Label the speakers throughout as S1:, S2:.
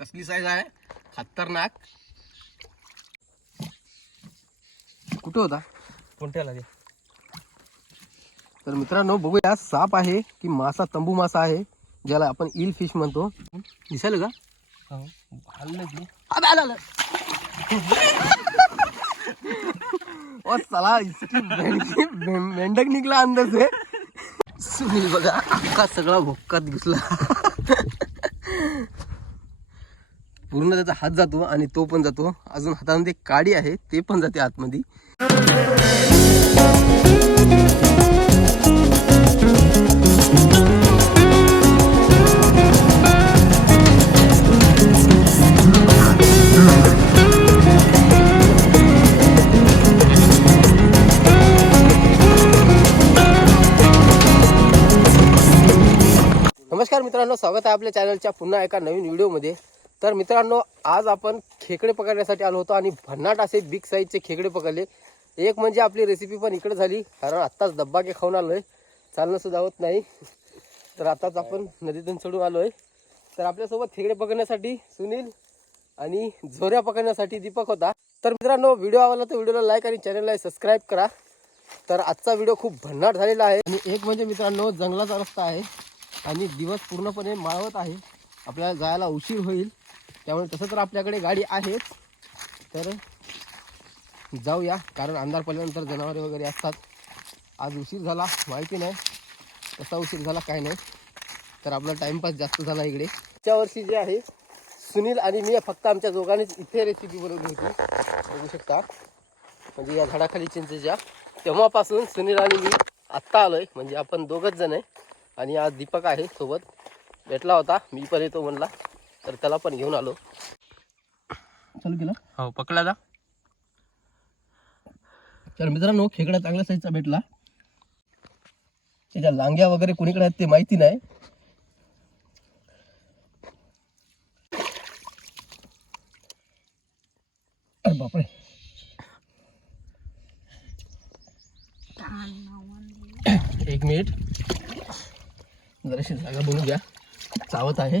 S1: कसली साईज आहे? खतरनाक. कुठं होता?
S2: कोणत्याला ते
S1: तर मित्रांनो बघूया साप आहे की मासा तंबू मासा आहे ज्याला आपण इल फ़िश म्हणतो. दिसेल का?
S2: हल्लं की.
S1: आलं, आलं. ओ चला मेंढक निघला अंदाज. आहे सुनील बघा अख्खा सगळा भोकात घुसला. पूर्ण त्याचा हात जातो आणि तो पण जातो. अजून हातामध्ये काडी आहे ते पण जाते आतमध्ये. नमस्कार मित्रांनो स्वागत आहे आपल्या चॅनलच्या पुन्हा एका नवीन व्हिडिओमध्ये तर मित्रांनो आज आपण खेकडे पकडण्यासाठी आलो होतो आणि भन्नाट असे बिग साईजचे खेकडे पकडले. एक म्हणजे आपली रेसिपी पण इकडे झाली कारण आत्ताच डब्बा के खाऊन आलो आहे चालणं सुद्धा होत नाही. तर आताच आपण नदीतून चढून आलो आहे तर आपल्यासोबत खेकडे पकडण्यासाठी सुनील आणि झोऱ्या पकडण्यासाठी दीपक होता. तर मित्रांनो व्हिडिओ आवडला तर व्हिडिओला लाईक आणि चॅनलला सबस्क्राईब करा. तर आजचा व्हिडिओ खूप भन्नाट झालेला आहे. आणि एक म्हणजे मित्रांनो जंगलाचा रस्ता आहे आणि दिवस पूर्णपणे माळवत आहे. आपल्याला जायला उशीर होईल. त्यामुळे तसं तर आपल्याकडे गाडी आहेच तर जाऊया कारण अंधार पडल्यानंतर जनावरे वगैरे असतात. आज उशीर झाला माहिती नाही. कसा उशीर झाला काय नाही. तर आपला टाईमपास जास्त झाला इकडे. त्या वर्षी जे आहे सुनील आणि मी फक्त आमच्या दोघांनीच इथे रेसिपी बनवली होती. बघू शकता. म्हणजे या झाडाखाली चिंचेच्या तेव्हापासून सुनील आणि मी आत्ता आलोय. म्हणजे आपण दोघंच जण आहे. आणि आज दीपक आहे सोबत. भेटला होता. मी पण येतो म्हणला. तर त्याला पण घेऊन आलो. चालू केलं
S2: हो पकडला जा.
S1: तर मित्रांनो खेकडा चांगल्या साईजचा भेटला. त्याच्या लांग्या वगैरे कोणीकडे आहेत ते माहिती नाही. अरे बापरे. एक मिनिट. जराशी जागा बनवू घ्या. चावत आहे.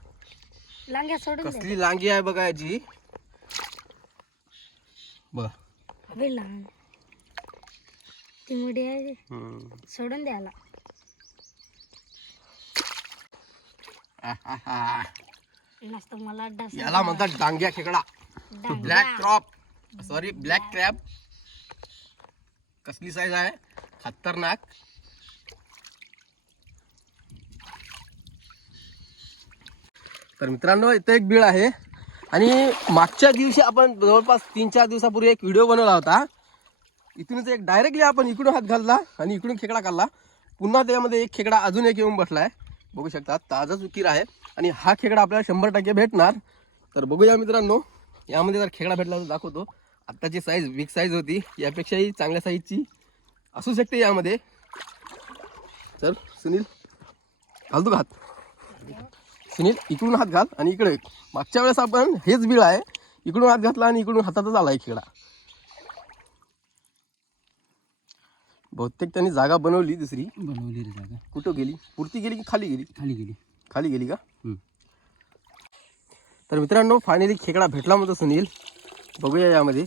S3: लांग्या सोडून दे.
S1: कसली लांगी आहे बघा याची. बघ.
S3: अबे लहान ती मुडी आहे. सोडून द्यायला नसतं मला डस
S1: याला म्हणतात डांग्या खेकडा. Black crop sorry black crab कसली साईज आहे? खतरनाक. तर मित्रांनो इथं एक बीळ आहे. आणि मागच्या दिवशी आपण जवळपास तीन चार दिवसापूर्वी एक व्हिडिओ बनवला होता. इथूनच एक डायरेक्टली आपण इकडून हात घालला आणि इकडून खेकडा काढला. पुन्हा त्यामध्ये एक खेकडा अजून एक येऊन बसला आहे बघू शकता ताजाच उकीर आहे. आणि हा खेकडा आपल्याला शंभर टक्के भेटणार. तर बघूया मित्रांनो यामध्ये जर खेकडा भेटला तर दाखवतो. आत्ताची साईज बिग साईज होती. यापेक्षाही चांगल्या साईजची असू शकते यामध्ये. तर सुनील घालतो का हात. सुनील इकडून हात घाल आणि इकडे मागच्या वेळेस आपण हेच बिळ आहे इकडून हात घातला आणि इकडून हातातच आला खेकडा बहुतेक त्यांनी जागा बनवली दुसरी.
S2: बनवली रे जागा.
S1: कुठं गेली? पुरती गेली की खाली गेली?
S2: खाली गेली.
S1: खाली गेली का?
S2: हम्म.
S1: तर मित्रांनो फायनली खेकडा भेटला म्हणतो सुनील. बघूया यामध्ये.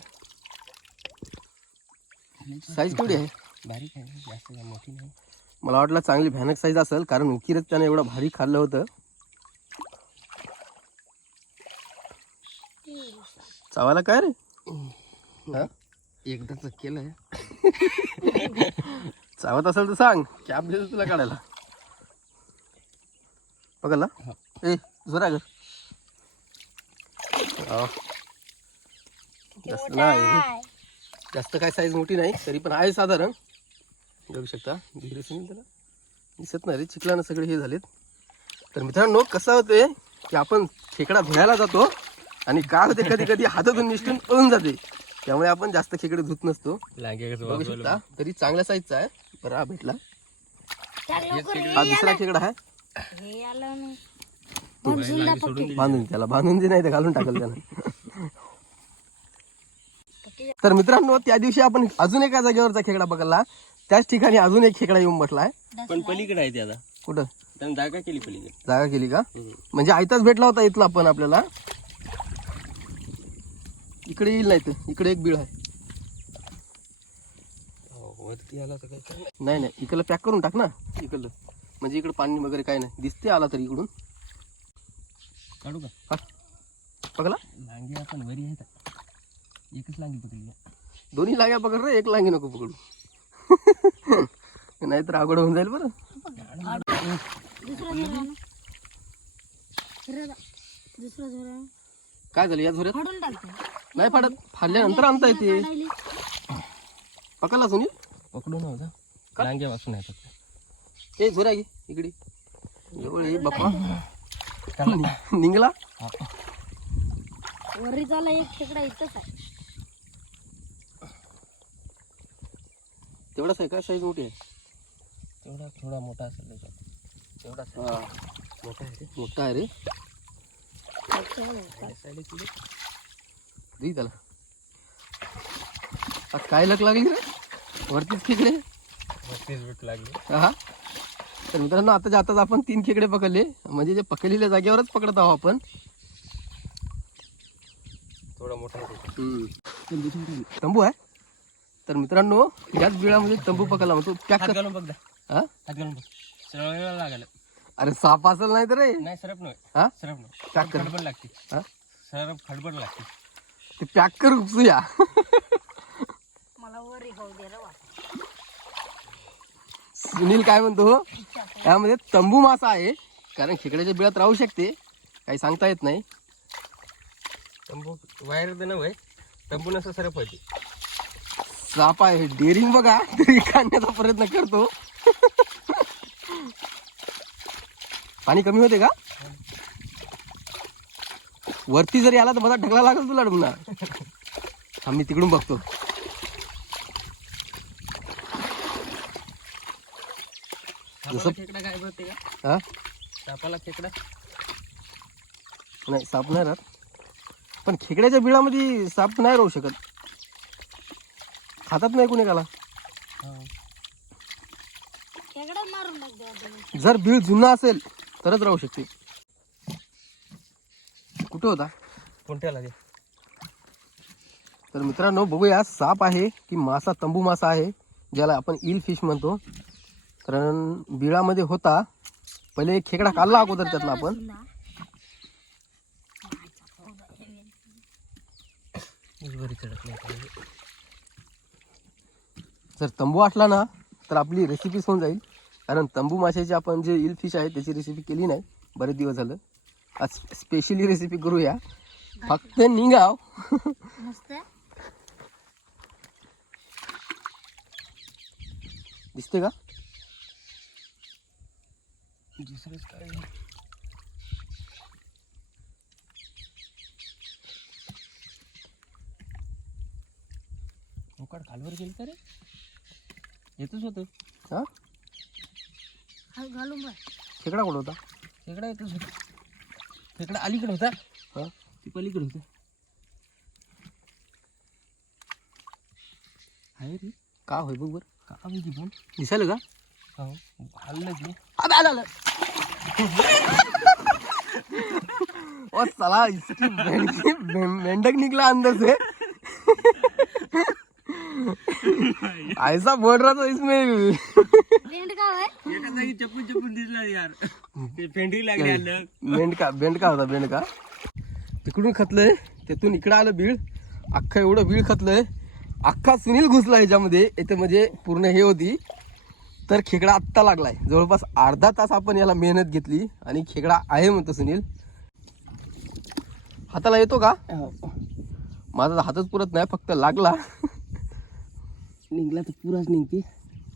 S1: साईज केवढी आहे?
S2: बारीक आहे जास्त काय मोठी नाही.
S1: मला वाटलं चांगली भयानक साईज असेल कारण उकीरच त्याने एवढं भारी खाल्लं होतं. चावायला काय रे? हा?
S2: एकदाच केलंय.
S1: चावत असेल तर सांग. कॅब देतो तुला काढायला. बघायला ए जोरा अहो. जास्त नाही. जास्त काय साईज मोठी नाही तरी पण आहे साधारण. बघू शकता. त्याला दिसत नाही रे. चिखलानं सगळे हे झालेत. तर मित्रांनो कसं होते की आपण खेकडा धुवायला जातो. आणि काय होते कधी कधी हातातून निष्ठून पळून जाते. त्यामुळे आपण जास्त खेकडे धुत नसतो.
S2: लागे
S1: बघू शकता तरी चांगल्या साईजचा आहे. बरं हा भेटला हा दुसरा खेकडा आहे.
S3: हे
S1: बांधून त्याला बांधून दे नाही तर घालून टाकल
S3: पक्की
S1: तर मित्रांनो त्या दिवशी आपण अजून एका जागेवरचा खेकडा पकडला. त्याच ठिकाणी अजून एक खेकडा येऊन बसलाय
S2: पण पलीकडे आहे ते आता.
S1: कुठं?
S2: त्यानं जागा केली पलीकडे.
S1: जागा केली का? म्हणजे आयताच भेटला होता इथला पण आपल्याला. इकडे येईल नाही तर इकडे एक बीळ आहे.
S2: हो, वरती आला तर काही
S1: नाही नाही इकडलं पॅक करून टाक ना इकडलं. म्हणजे इकडं पाणी वगैरे काय नाही. दिसते आला तरी इकडून.
S2: काढू का?
S1: हा. पकडला?
S2: लांगी आपण वरी? एकच लांगी पकडली.
S1: दोन्ही लाग्या पकड रे एक लांगी नको पकडू. नाहीतर अवघड होऊन जाईल बरं.
S3: दुसरा.
S1: काय झालं या झोऱ्यात नाही फाडत फाडल्यानंतर आणता येते. पकडला सुनील
S2: पकडू नव्हता लांग्या वाचून
S1: झोऱ्या घे इकडे. एवढं हे बाप्पा
S2: काढला.
S1: निघला?
S2: हा.
S3: वरीचाला एक खेकडा इथंच आहे.
S1: तेवढाच आहे का? साईज मोठी आहे.
S2: तेवढा थोडा मोठा असेल त्याच्यात. तेवढाच
S1: हा.
S2: मोठा आहे
S1: मोठा आहे रे.
S2: ते.
S1: दे त्याला. आज काय लक लागली रे? वरतीच खेकडे?
S2: वरतीच लागली.
S1: हा? तर मित्रांनो आताच्या आताच आपण तीन खेकडे पकडले. म्हणजे जे पकडलेल्या जागेवरच पकडत आहोत आपण.
S2: थोडा मोठा
S1: तंबू आहे. तर मित्रांनो याच बिळामध्ये तंबू पकडला. म्हणतो पॅक
S2: घालून बघ.
S1: हा?
S2: हात घालून बघ. सरळ लागलं.
S1: अरे साप असेल नाही तर रे.
S2: नाही सरप नाही
S1: हा?
S2: सरप नाही खडबड लागते.
S1: हा?
S2: सरप खडबड लागते.
S1: ते पॅक कर उपसूया
S3: मला वरी खाऊ दे रे वा.
S1: सुनील काय म्हणतो? यामध्ये तंबू मासा आहे कारण खेकड्याच्या बिळात राहू शकते. काही सांगता येत नाही.
S2: तंबू वायर तर नव्हे तंबू नसं सरप होते.
S1: साप आहे डेअरिंग बघा. तरी काढण्याचा प्रयत्न करतो. पाणी कमी होते का? वरती जरी आला तर माझा ढकला लागेल तुला पुन्हा हा मी तिकडून बघतो.
S2: सापाला खेकडा काय बोलते का?
S1: हा
S2: सापाला खेकडा?
S1: नाही साप नाही राहत. पण खेकड्याच्या बिळामध्ये साप नाही राहू शकत. खातात नाही कुणी काला. जर बीळ जुना असेल तरच राहू शकते. कुठे होता.
S2: कोणत्याला ते?
S1: तर मित्रांनो बघूया साप आहे की मासा तंबू मासा आहे ज्याला आपण इल फिश म्हणतो. कारण बिळामध्ये होता. पहिले खेकडा काढला अगोदर त्यातला आपण. जर तंबू असला ना तर आपली रेसिपी होऊन जाईल. कारण तंबू माशाची आपण जे इल फिश आहे त्याची रेसिपी केली नाही. बरेच दिवस झालं. आज स्पेशली रेसिपी करूया. फक्त निघाव. दिसते का?
S2: दुसरंच काय? मोकाड खालवर गेली का रे. येतच होतं.
S1: हा?
S3: हा, घालून
S1: खेकडा कुठं होता?
S2: खेकडा येतच होतं. खेकडा अलीकडे होता.
S1: हा?
S2: ती पलीकडे होतं. आहे रे
S1: का होय बघ बरं.
S2: का माहिती पण?
S1: दिसायला का?
S2: हो. हल्लं की.
S1: अबे आलं आलं. ओ साला इसकी मेंढकी मेंढक निकला अंदर से ऐसा बोल रहा था इसमें
S3: आहे
S2: एका जागी दिसला यार. ते पेंढरी लागली आलं
S1: मेंढका बेंडका होता? बेंडका तिकडून खतलंय. तिथून इकडं आलं बीळ अख्खं एवढं बीळ खतलंय. अख्खा सुनील घुसला याच्यामध्ये. याचं म्हणजे पूर्ण हे होती. तर खेकडा आत्ता लागलाय. जवळपास अर्धा तास आपण याला मेहनत घेतली आणि खेकडा आहे म्हणतो सुनील. हाताला येतो का? माझा तर हातच पुरत नाही फक्त लागला.
S2: निघला तर पुराच निघते.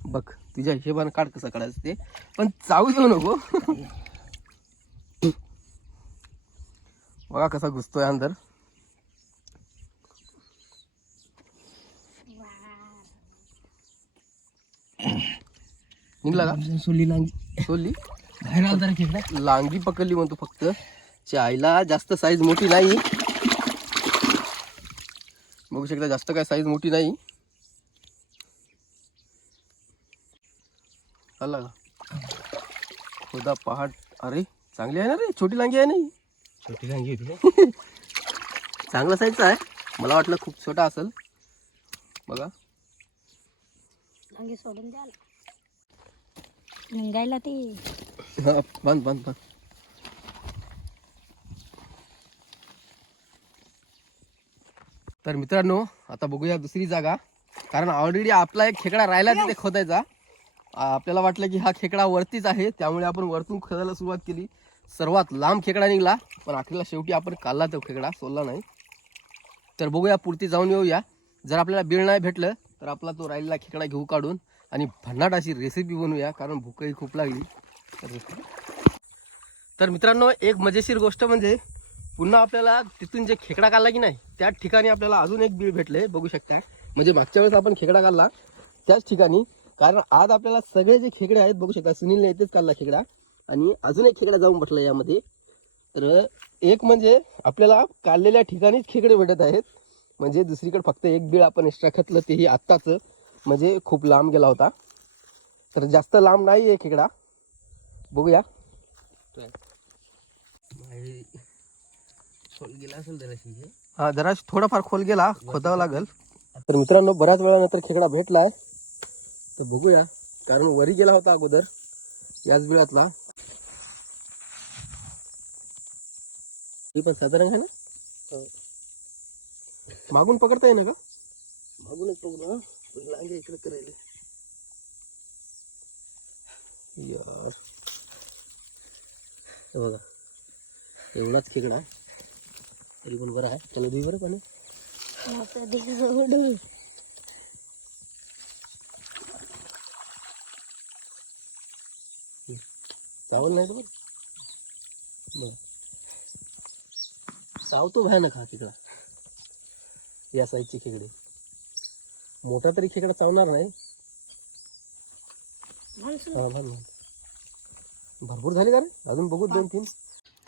S1: बघ. तुझ्या हिशेबानं काढ कसं काढायचं ते. पण चावू देऊ नको. बघा कसा घुसतोय अंदर निघला का?
S2: सोली लांगी. खेकडा
S1: लांगी पकडली म्हणतो फक्त. च्या आईला जास्त साईज मोठी नाही. बघू शकता जास्त काय साईज मोठी नाही. आला का? खुदा पहाड अरे चांगली आहे ना रे? छोटी लांगी आहे नाही
S2: छोटी लांगी होती
S1: चांगला साईजचा आहे. मला वाटलं खूप छोटा असेल. बघा.
S3: अंगी सोडून द्याल निघायला ती.
S1: हा, बंद बंद बंद तर मित्रांनो आता बघूया दुसरी जागा. कारण ऑलरेडी आपला एक खेकडा राहिला तिथे खोदायचा. आपल्याला वाटलं की हा खेकडा वरतीच आहे त्यामुळे आपण वरतून खोदायला सुरुवात केली. सर्वात लांब खेकडा निघाला पण अखेरला शेवटी आपण काढला तो खेकडा सोडला नाही. तर बघूया पुरती जाऊन येऊया. जर आपल्याला बीळ नाही भेटलं तर आपला तो राहिलेला खेकडा घेऊ काढून आणि भन्नाट अशी रेसिपी बनवूया कारण भूकही खूप लागली. तर तर मित्रांनो एक मजेशीर गोष्ट म्हणजे पुन्हा आपल्याला तिथून जे खेकडा काढला की नाही त्याच ठिकाणी आपल्याला अजून एक बीळ भेटले बघू शकताय. म्हणजे मागच्या वेळेस आपण खेकडा काढला त्याच ठिकाणी कारण आज आपल्याला सगळे जे खेकडे आहेत बघू शकता सुनीलने इथेच काढला खेकडा. आणि अजून एक खेकडा जाऊन बसला यामध्ये. तर एक म्हणजे आपल्याला काढलेल्या ठिकाणीच खेकडे भेटत आहेत. म्हणजे दुसरीकडे फक्त एक बीळ आपण एक्स्ट्रा खतलं तेही आत्ताच. म्हणजे खूप लांब गेला होता. तर जास्त लांब नाही आहे खेकडा. बघूया.
S2: खोल गेला असेल
S1: हा जरा थोडाफार खोल गेला खोदावं लागल. तर मित्रांनो बऱ्याच वेळानंतर खेकडा भेटलाय. तर बघूया. कारण वरी गेला होता अगोदर. याच बिळातला. ही पण साधारण आहे ना? मागून पकडता येईना का? मागूनच पकडू ना. लांगे इकडे करायला. यार. हे बघा. एवढाच खेकडा तरी पण बरं आहे. त्याला दे बरं पण. चावल नाही बरं. बरं. चावतो भयानक हा खेकडा. या साईजचे खेकडे. मोठा तरी खेकडा चावणार नाही. हा. भरपूर झाले का रे? अजून बघू दोन तीन.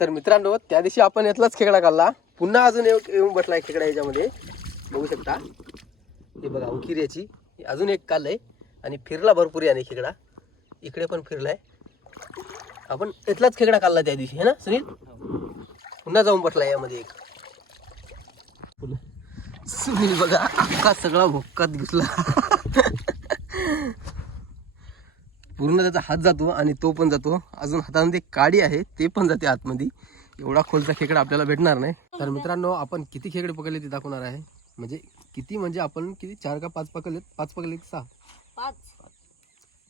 S1: तर मित्रांनो त्या दिवशी आपण यातलाच खेकडा काढला. पुन्हा अजून येऊ- येऊन बसलाय खेकडा याच्यामध्ये. बघू शकता. हे बघा उखीर याची. अजून एक काढलंय आणि फिरला भरपूर याने खेकडा. इकडे पण फिरलाय. आपण इथलाच खेकडा काढला त्या दिवशी है ना सुनील? पुन्हा जाऊन बसला यामध्ये एक. सुनील बघा अख्खा सगळा भुक्कात घुसला पूर्ण त्याचा हात जातो आणि तो पण जातो. अजून हातामध्ये काडी आहे ते पण जाते आतमध्ये. एवढा खोलचा खेकडा आपल्याला भेटणार नाही. तर मित्रांनो आपण किती खेकडे पकडले ते दाखवणार आहे. म्हणजे किती म्हणजे आपण किती? चार का पाच पकडलेत? पाच पकडले की सहा?
S3: पाच.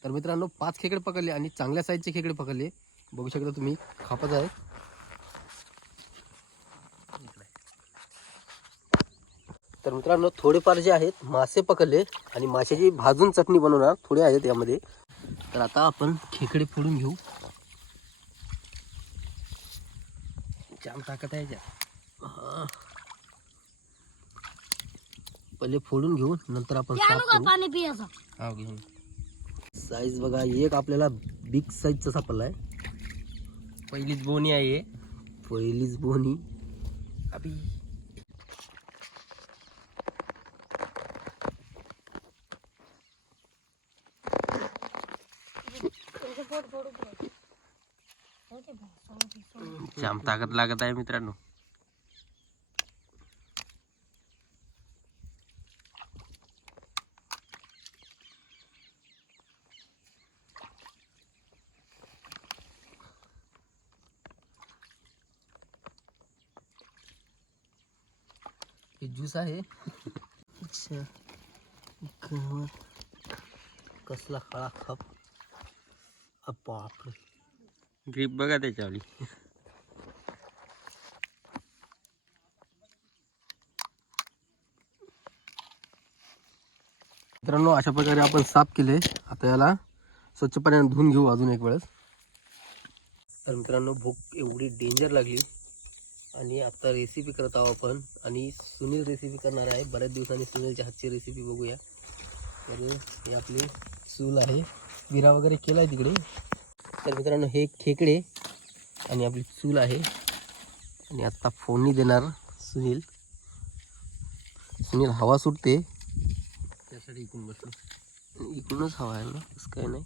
S1: तर मित्रांनो पाच खेकडे पकडले आणि चांगल्या साईजचे खेकडे पकडले. बघू शकता तुम्ही खापच आहे. तर मित्रांनो थोडेफार जे आहेत मासे पकडले आणि माशाची भाजून चटणी बनवणार थोडे आहेत यामध्ये. तर आता आपण खेकडे फोडून घेऊ. जाम ताकद आहे. हा. पहिले फोडून घेऊ नंतर आपण साफ घेऊन. साईज बघा एक आपल्याला बिग साईजचा सापडला आहे
S2: पहिलीच बोनी आहे हे.
S1: पहिलीच बोनी.
S3: हो सोडून.
S2: जाम ताकद लागत आहे मित्रांनो
S1: ज्यूस आहे. अच्छा. कसला काळा खप. अ बापरे.
S2: ग्रीप बघा त्याच्यावाली
S1: मित्रांनो अशा प्रकारे आपण साफ केले. आता याला स्वच्छ पाण्याने धुवून घेऊ अजून एक वेळेस. तर मित्रांनो भूक एवढी डेंजर लागली. आणि आता रेसिपी करत आहोत आपण. आणि सुनील रेसिपी करणार आहे. बऱ्याच दिवसांनी सुनीलच्या हातची रेसिपी बघूया. तर हे आपली चूल आहे. विरा वगैरे केला आहे तिकडे. तर मित्रांनो हे खेकडे आणि आपली चूल आहे. आणि आत्ता फोडणी देणार सुनील. सुनील हवा सुटते.
S2: त्यासाठी इकडून बसलो
S1: इकडूनच हवा आहे ना? तसं काय नाही.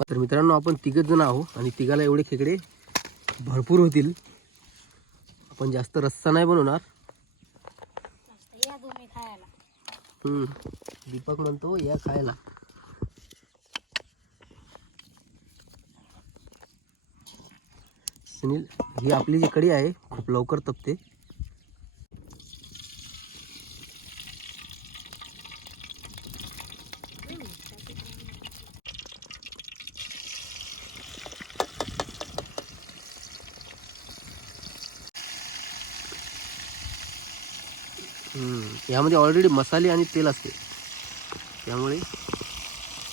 S1: तर मित्रांनो आपण तिघच जण आहो आणि तिघाला एवढे खेकडे भरपूर होतील. आपण जास्त रस्सा नाही बनवणार. हम्म. दीपक म्हणतो या खायला. सुनील ही आपली जी कडी आहे खूप लवकर तपते. यामध्ये ऑलरेडी मसाले आणि तेल असते. त्यामुळे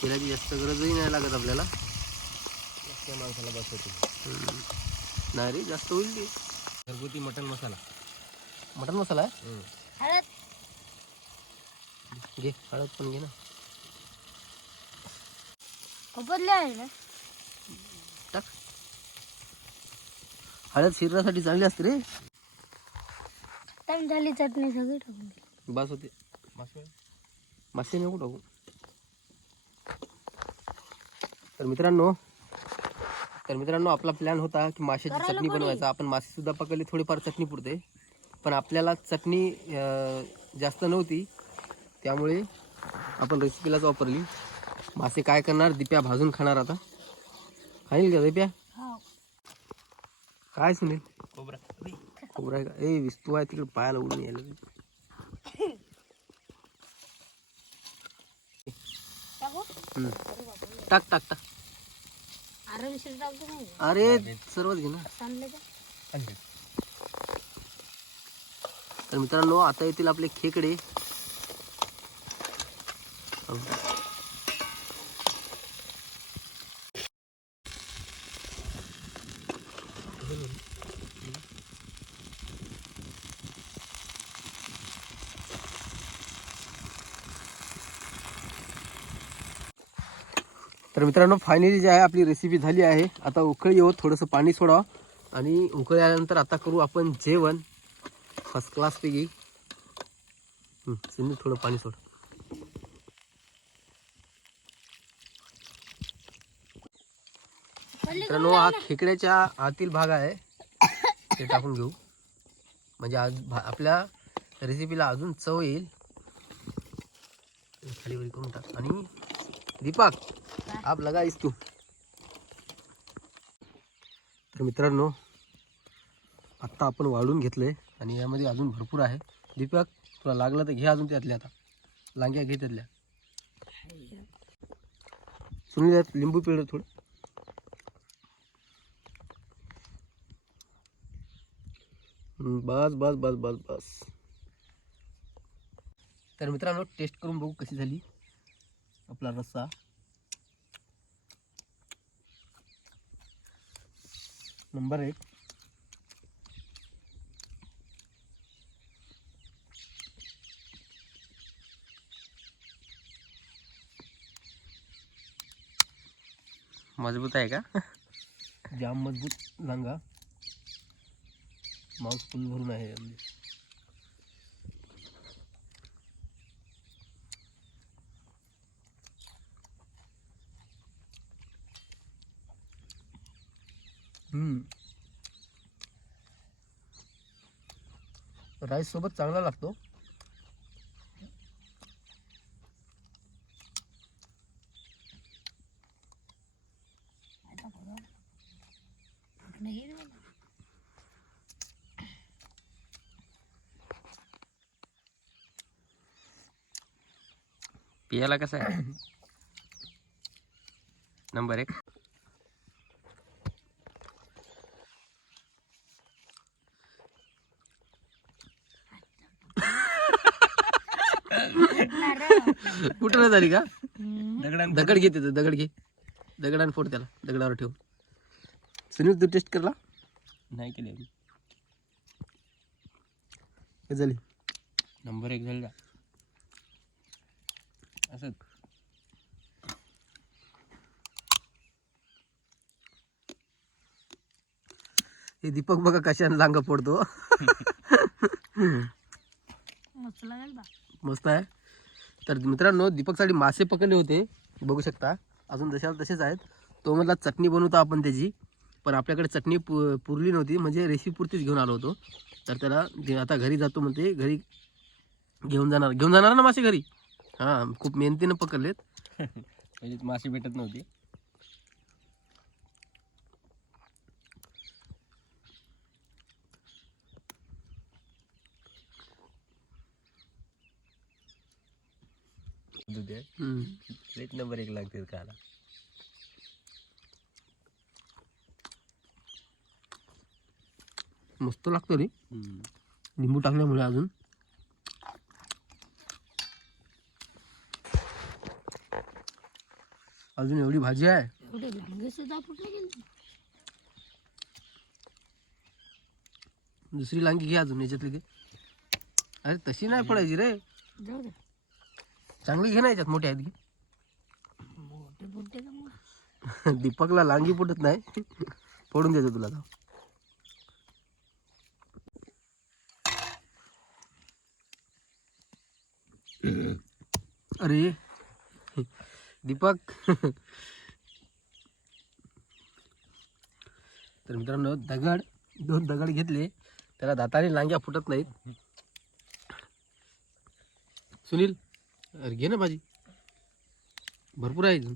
S1: तेलाची जास्त गरजही नाही लागत आपल्याला.
S2: त्या माणसाला बस होती
S1: हम्म. नाही रे जास्त होईल ते.
S2: घरगुती मटन मसाला.
S1: मटन मसाला? आहे.
S3: हळद.
S1: घे हळद पण घे ना.
S3: खोबरले आहे ना?
S1: टाक. हळद शरीरासाठी चांगली असते रे.
S3: टाइम झाली चटणी सगळी टाकून दिली.
S1: बस होते.
S2: मासे?
S1: मासे नको टाकू तर मित्रांनो तर मित्रांनो आपला प्लॅन होता की माशाची चटणी बनवायचा. आपण मासे सुद्धा पकडले थोडीफार चटणी पुरते. पण आपल्याला चटणी जास्त नव्हती. त्यामुळे आपण रेसिपीलाच वापरली. मासे काय करणार? दिप्या भाजून खाणार आता. खाईल का दिप्या?
S3: हो.
S1: काय सुनील?
S2: खोबरा.
S1: खोबरं आहे का? ए विस्तू आहे तिकडे पायाला उडून यायला
S3: टाकू?
S1: हम्म. टाक टाक टाक.
S3: अरे विसर टाकतो नाही
S1: अरे सर्वच घे ना.
S3: सांडले का?
S1: तर मित्रांनो आता येतील आपले खेकडे. मित्रांनो फायनली जी आहे आपली रेसिपी झाली आहे. आता उकळी येऊ थोडंसं पाणी सोडावं. आणि उकळी आल्यानंतर आता करू आपण जेवण. फर्स्ट क्लास पैकी. सिंधू थोडं पाणी सोड. मित्रांनो हा खेकड्याच्या आतील भाग आहे. ते टाकून घेऊ. म्हणजे आज आपल्या रेसिपीला अजून चव येईल. खाली वरी करून टाक. आणि दीपक! आप लगाईस तू. तर मित्रांनो आत्ता आपण वाढून घेतलंय आणि यामध्ये अजून भरपूर आहे. दीपक तुला लागलं तर घे अजून त्यातल्या आता. लांग्या घे त्यातल्या. सुनील यात लिंबू पिळ थोडं. बस बस बस बस बस. तर मित्रांनो टेस्ट करून बघू कशी झाली. आपला रस्सा. नंबर एक। मज़बूत है का? जाम मज़बूत लंगा। माउस फुल भरना भरून आहे राईस सोबत चांगला लागतो.
S2: पियाला कसं आहे? नंबर एक.
S1: कुठं नाही झाली का?
S2: दगडान
S1: दगड घे तिथं दगड घे. दगडाने फोड त्याला दगडावर ठेव. सुनील तू टेस्ट करला?
S2: नाही केली अजून.
S1: हे झाली.
S2: नंबर एक झाला असंच.
S1: हे दीपक बघा कशाने लांगा पडतो.
S3: मस्त लागेल बा.
S1: मस्त आहे? तर मित्रांनो दीपकसाठी मासे पकडले होते. बघू शकता अजून जशाला तसेच आहेत. तो म्हटला चटणी बनवतो आपण त्याची. पण आपल्याकडे चटणी पु पुरली नव्हती म्हणजे रेसिपी पुरतीच घेऊन आलो होतो. तर त्याला आता घरी जातो म्हणते घरी घेऊन जाणार. घेऊन जाणार ना मासे घरी? हां खूप मेहनतीनं पकडलेत.
S2: म्हणजे मासे भेटत नव्हते. दुधे. लेट नंबर एक लागते खायला.
S1: मस्त लागतो रे. लिंबू टाकल्यामुळे अजून. अजून एवढी भाजी आहे. दुसरी लांगी घे अजून याच्यातली घे. अरे तशी नाही पडायची रे.
S3: जाऊ दे.
S1: चांगली घे ना याच्यात मोठी आहेत
S3: मोठे मोठे का मग?
S1: घे दीपकला लांगी फुटत नाही. फोडून देतो तुला आता. अरे. दीपक. तर मित्रांनो दगड दोन दगड घेतले. त्याला दाताने लांग्या फुटत नाहीत. सुनील अरे घे ना भाजी. भरपूर आहे अजून.